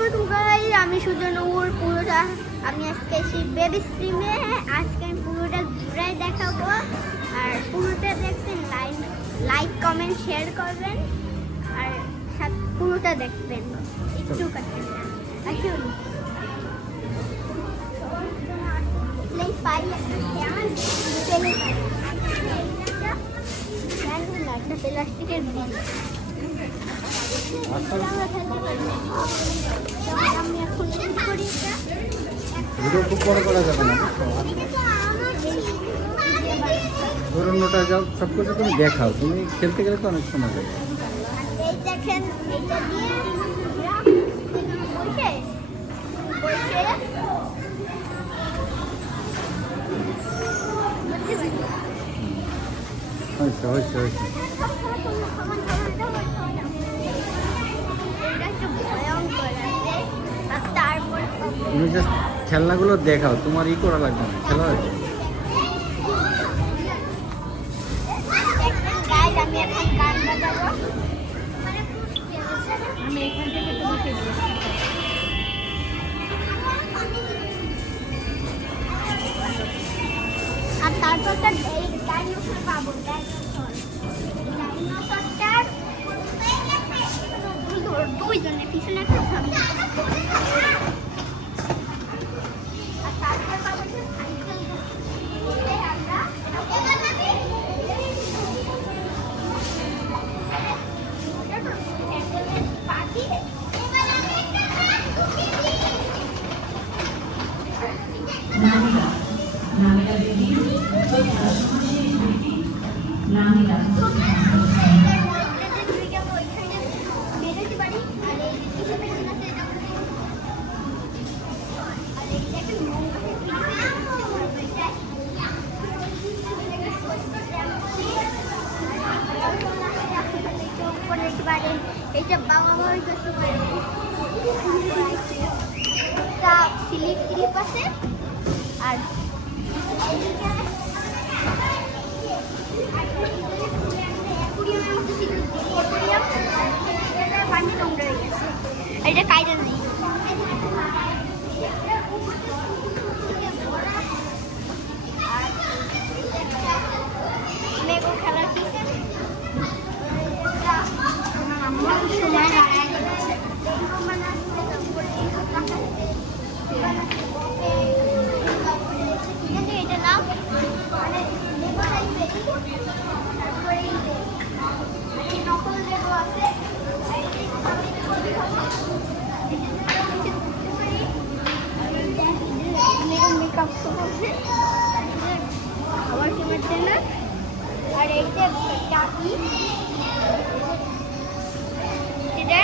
আসসালামু আলাইকুম গাইস, আমি সুজনূর। পুরোটা আমি আজকে সেই বেবি স্ট্রিমে আজকে আমি পুরোটা ঘুরাই দেখাবো। আর পুরোটা দেখবেন, লাইক কমেন্ট শেয়ার করবেন আর পুরোটা দেখবেন, একটু কাটবেন না। আসুন প্লিজ পাই একটা প্লাস্টিকের ব্রিজ। ভিডিও খুব বড় করা যাবে না, ধরুন ওটা যাও, সব কিছু তুমি দেখাও। তুমি খেলতে গেলে তো অনেক সময় যাবে। দেখেন এইটা দিয়ে বসে হয়েছে হয়েছে হয়েছে। তুমি জাস্ট খেলনাগুলো দেখাও, তোমার ই করা লাগবে না, খেলা হয়েছে। আমি এখন গান বাজাবো। আমি এখান থেকে তোমাকে আর তারপরটা এই ডাইনোসর পাবো। ডাইনোসরটার দুইজনে পিছনে একটা সামনে। আর তারপর পাবো সাইকেল। এটা বাবা মার করতে পারে। স্লিপ স্লিপ আছে আর এটা কায়দা নেই। মেগো খেলার কি এটা নাম নকল লেগো আছে। মেকআপ খাবার কেনার জন্য। আর এই যে টাকি এটা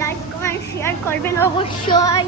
লাইক কমেন্ট শেয়ার করবেন অবশ্যই।